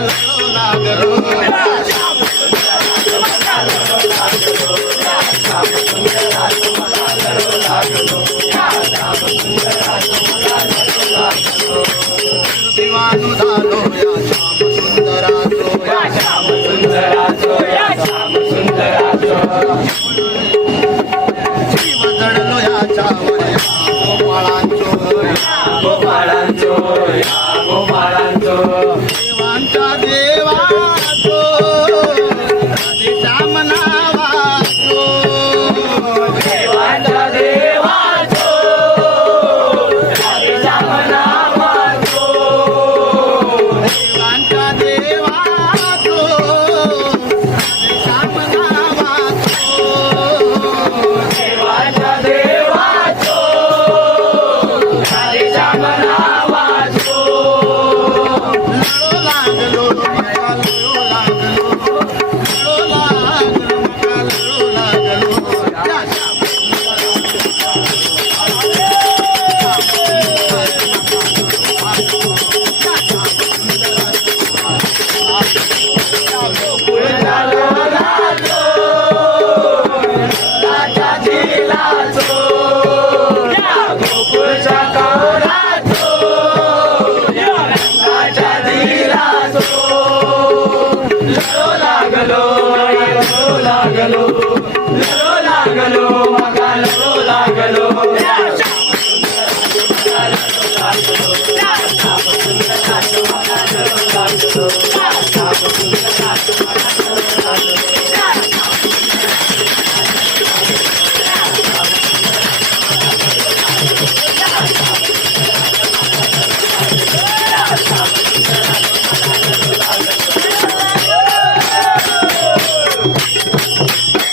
लढू लागलो दिवाणू झालो या श्याम सुंदराचो या श्याम सुंदराचो या श्याम सुंदराचो जीव जडलो याच्यावर या गोपाळांचो गोपाळांचो या गोपाळांचो देवांच्या देवाचो राधे श्याम नावाचो देवांच्या देवाचो राधे श्याम नावाचो देवांच्या देवाचो राधे श्याम नावाचो देवांच्या देवाचो राधे श्याम नावाचो लढू लागलो मका लढू लागलो लढू लागलो मका लढू लागलो या श्याम सुंदराचो